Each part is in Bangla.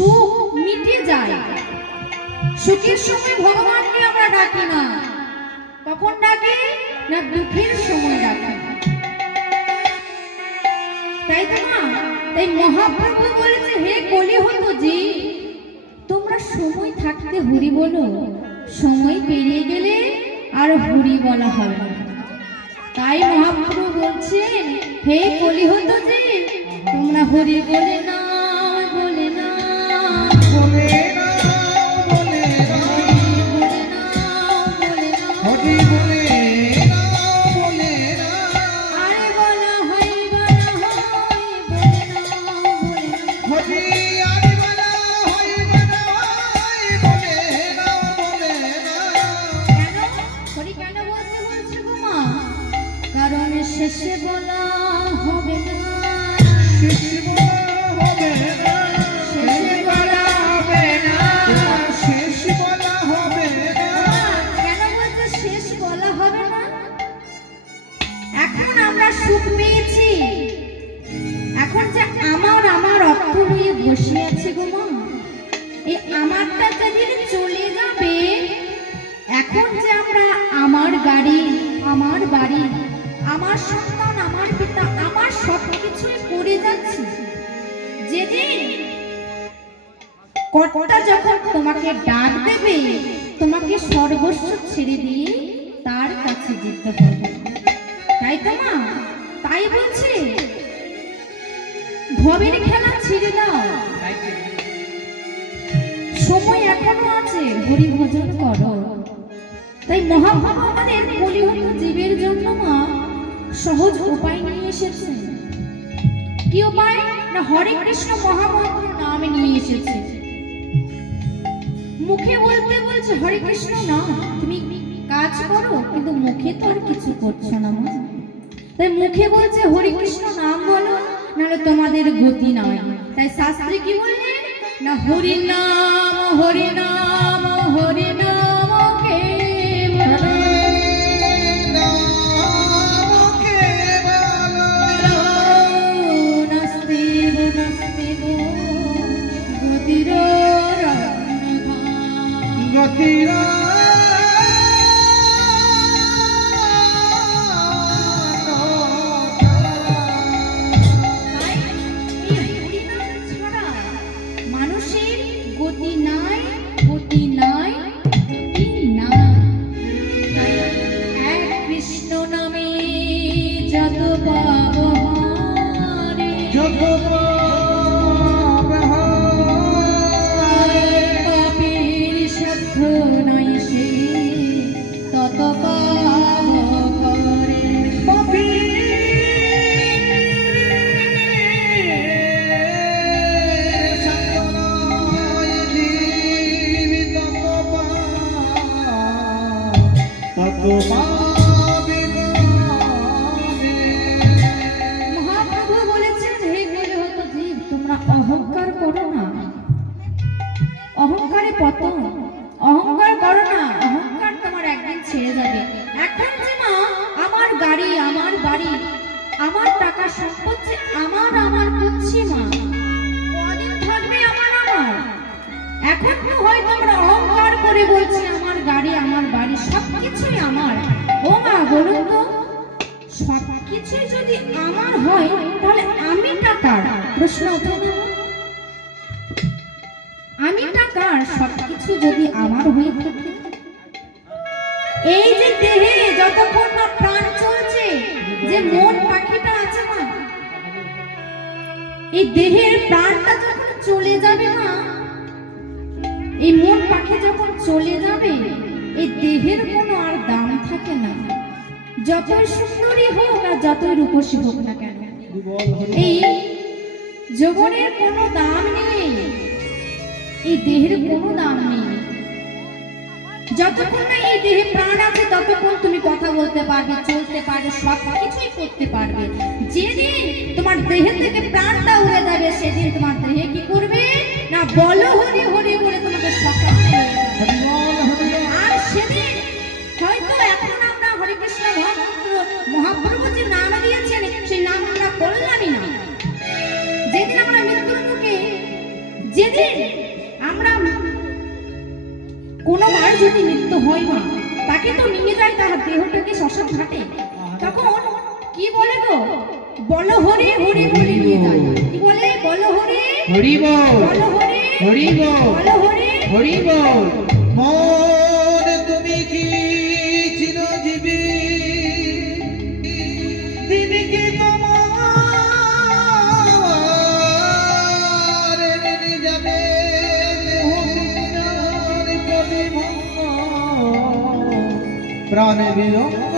সুখ মিটে যায়। সুখের সময় ভগবানকে আমরা ডাকি না, কখন ডাকি না দুঃখের সময় ডাকি, তাই তো না? তাই মহাপ্রভু বলেছে, হে কলিহত জি, তোমরা সময় থাকতে হরি বলো, সময় পেরিয়ে গেলে আর হরি বলা হবে না। তাই মহাপ্রভু বলছেন, হে কলিহত জি, তোমরা হরি বলে না, বলে না, বলে না, বলে না, বলে না, হরি বলে না, বলে না, আরে বলা হয়, বলা হয়, বলে না, বলে না, হরি আরে বলা হয়, বলা হয়, বলে না, বলে না। কেন হরি কেন বলতে বলছে গো মা? কারণ শেষে বলা হবে না, শেষ বলা হবে না, শেষে বলা হবে না। শেষ বলা হবে না। কেন বলছে শেষ বলা হবে না? এখন আমরা সুখ পেয়েছি, এখন যে আমার আমার অর্থ হয়ে বসে আছে গো মা, এই আমারটা যেদিন চলে যাবে, এখন যে আমরা আমার গাড়ি, আমার বাড়ি, আমার সন্তান, আমার পিতা, আমার সবকিছুই করে যাচ্ছি, যেদিন কর্তা যখন তোমাকে ডাক দেবে, তোমাকে সর্বস্ব ছেড়ে দিয়ে তার কাছে যেতে হবে, তাই তো না? তাই বলছে ভবের খেলা ছেড়ে দাও, সময় এখনো আছে, হরি ভজন করো। তাই মহাপ্রভু আমাদের কলিহত জীবের জন্য মা সহজ উপায় নিয়ে এসেছে। কি উপায়? না হরে কৃষ্ণ মহামন্ত্র নামে নিয়ে এসেছে। মুখে বলতে বলছে হরে কৃষ্ণ না, তুমি কাজ করো, কিন্তু মুখে তো আর কিছু করছো না মা। তাই মুখে বলছে হরে কৃষ্ণ নাম বলো, নাহলে তোমাদের গতি নয়। তাই শাস্ত্রে কি বললেন? না হরি নাম, হরি নাম, হরি নাম কেবল, নাস্তিব নাস্তিব গতির গতিরা মানুষের গতি নাই, গতি নাই, গতি নাই। এক কৃষ্ণ নামে যত পাব হারে, যত পাপের সাধ্য নাই সে তত পাব করে। মহাপ্রভু বলেছেন, হে কলিহত জীব, তোমরা অহংকার করো না, অহংকারে পতন, অহংকার করো না, অহংকার তোমার একদিন ছেড়ে যাবে। এখন যে মা আমার গাড়ি, আমার বাড়ি, আমার টাকা সম্পদ যে আমার আমার করছি মা, কদিন থাকবে আমার আমার? এখন তো হয়তো আমরা অহংকার করে বলছি আমার গাড়ি, আমার বাড়ি, সবকিছুই আমার। ও মা বলুন তো, সবকিছুই যদি আমার হয়, তাহলে আমিটা কার? প্রশ্ন ওঠে না? আমিটা কার? সবকিছু যদি আমার হয়ে থাকে, এই যে দেহে যতক্ষণ না প্রাণ চলছে, যে মন পাখিটা আছে মা, এই দেহের প্রাণটা যখন চলে যাবে মা, এই মন পাখি যখন চলে যাবে, এই দেহের কোনো আর দাম থাকে না, যতই সুন্দরী হোক আর যতই রূপসী হোক না কেন, এই যৌবনের কোনো দাম নেই, এই দেহের কোনো দাম নেই। যতক্ষণ না এই দেহে প্রাণ আছে, ততক্ষণ তুমি কথা বলতে পারবে, চলতে পারবে, সব কিছুই করতে পারবে। যেদিন তোমার দেহে থেকে প্রাণটা উড়ে যাবে, সেদিন তোমার দেহে কি করবে না বলো হরি হরি বলে তোমাকে সকালে, আর সেদিন হয়তো এখন আমরা হরে কৃষ্ণ মহাপ্রভু যে নাম দিয়েছেন, সেই নাম আমরা করলামই না। যেদিন আমরা মৃত্যুর মুখে, যেদিন যদি মৃত্যু হয় মা, তাকে তো নিয়ে যায় তার দেহটাকে শ্মশান ঘাটে। তখন কি বলে গো, বলো হরি হরি বলে নিয়ে যায়। কি বলে, বলো হরি হরি বল, বলো হরি হরি বল, বলো হরি। হরি বল। মন তুমি কি চিরজীবী, তিনি কি তোমার মেনে যাবে প্রাণে বিরঙ্গ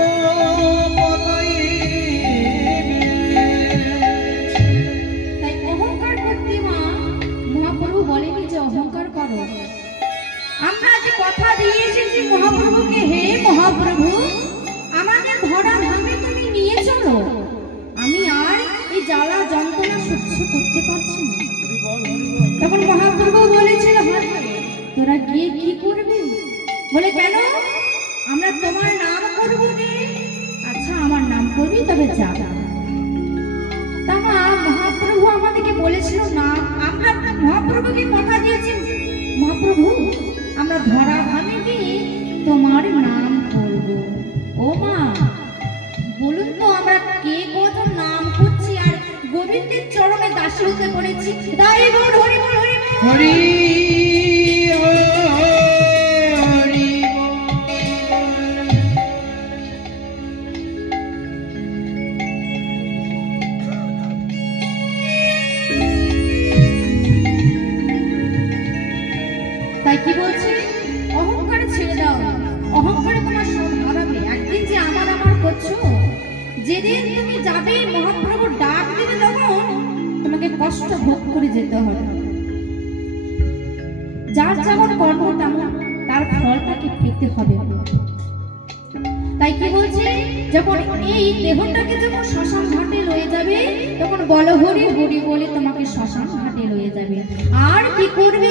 তাই অহংকার করতে মা মহাপ্রভু বলেনি যে অহংকার করো। আমরা যে কথা দিয়ে এসেছি মহাপ্রভুকে, হে মহাপ্রভু আমাকে ধরা ধামে তুমি নিয়ে চলো, আমি আর এই জ্বালা যন্ত্রণা সহ্য করতে পারছি না। তখন মহাপ্রভু বলেছিল, তোরা গিয়ে কি করবি? বলে কেন, আমরা তোমার নাম করবো রে। আচ্ছা আমার নাম করবি, তবে যা। তা মা মহাপ্রভু আমাদেরকে বলেছিল না, আমরা মহাপ্রভুকে কথা দিয়েছি, মহাপ্রভু আমরা ধরা ধামে গিয়ে তোমার নাম করব। ও মা বলুন তো আমরা কে কত নাম করছি আর গোবিন্দের চরণে দাসী হতে পড়েছি। তাই বল হরি বল, হরি বল। হরি তাই কি বলছে, অহংকারে ছেড়ে দাও, অহংকারে তোমার সব হারাবে। একদিন যে আমার আমার করছো, যেদিন তুমি যাবে মহাপ্রভু ডাক দিবে তখন তোমাকে কষ্ট ভোগ করে যেতে হবে। যার যেমন কর্ম তেমন তার ফলটাকে পেতে হবে। তাই কি বলছে, যখন এই দেহটাকে যখন শ্মশান ঘাটে লয়ে যাবে তখন বলো হরি হরি বলে তোমাকে শ্মশান ঘাটে লয়ে যাবে। আর কি করবে